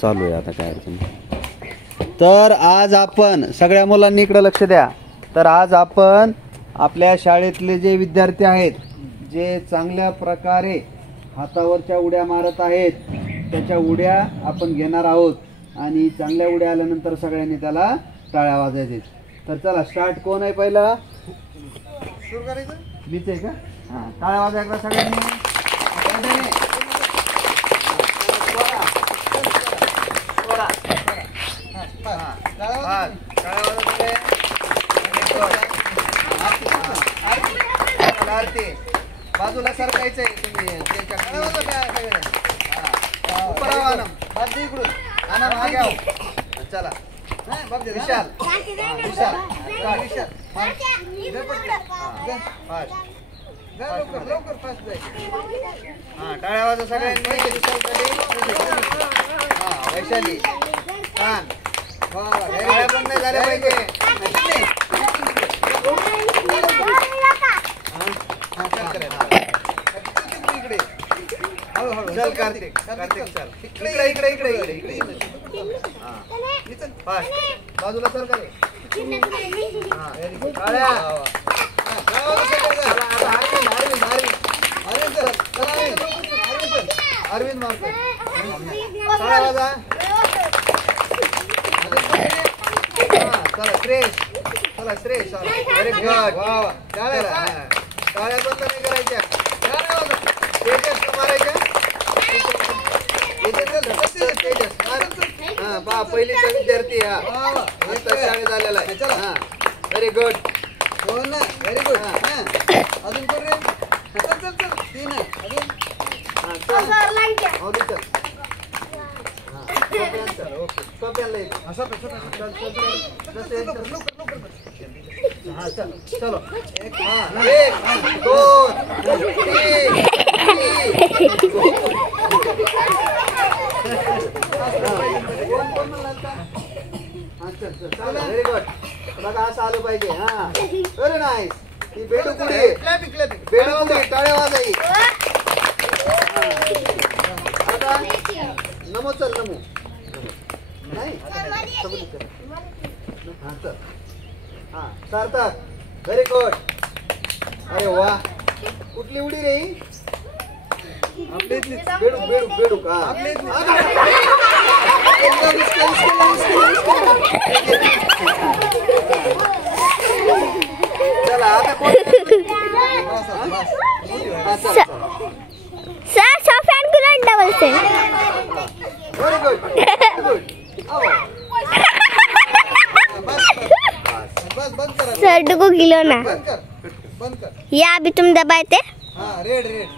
चालू आहे आता काय अडचण नाही. तर आज आपण सगळ्या मुलांनी इकडे लक्ष द्या. तर आज आपण आपल्या शाळेतले जे विद्यार्थी आहेत जे चांगल्या प्रकारे हातावरच्या उड्या मारत आहेत त्याच्या उड्या आपण घेणार आहोत आणि चांगल्या उड्या आल्यानंतर सगळ्यांनी त्याला टाळ्या वाजवायचे. तर चला स्टार्ट. कोण आहे पहिला सुरू करायचं? मीच आहे का? हां, टाळ्या वाजवायला सगळ्यांनी. बाजूला सरकायचंय तुम्ही चला विशाल विशाल टाळ्या वाजवा सगळ्यांनी. वैशाली छान. पण नाही झाल्या पाहिजे. चल कार्तिक कार्तिक चल इकडे इकडे इकडे इकडे इकडे फास्ट बाजूला सर करे. अरविंद मारकर चला श्रेष. चला श्रेष. Very good. वा वा. टाळ्या बंद नाही करायच्या. तेजस मारायच्या. हा पहिलीचा विद्यार्थी हा शाळेत आलेला आहे. हा व्हेरी गुड. Very good. अजून कोण रे? चल चल चल तीन अजून. हा चल अवली चल. हा ओके सोप्याला असं हा चल चलो. हा 1 2 3 व्हेरी गुड. बघा असं आलं पाहिजे. हा व्हेरी नाईस. ही बेडू कुडी बेडू कुडी टाळ्या वाजाई. आता नमो चल नमो नाही हा चल. हा सार्थक व्हेरी गुड. अरे वा कुठली उडी रे? बेडू बेडू बेडू का चला आता सर सोफियान को डबल से. Very good good. बस बंद करा. सर को गिलो ना. बंद कर. या अभी तुम दबाए थे. हाँ रेड रेड.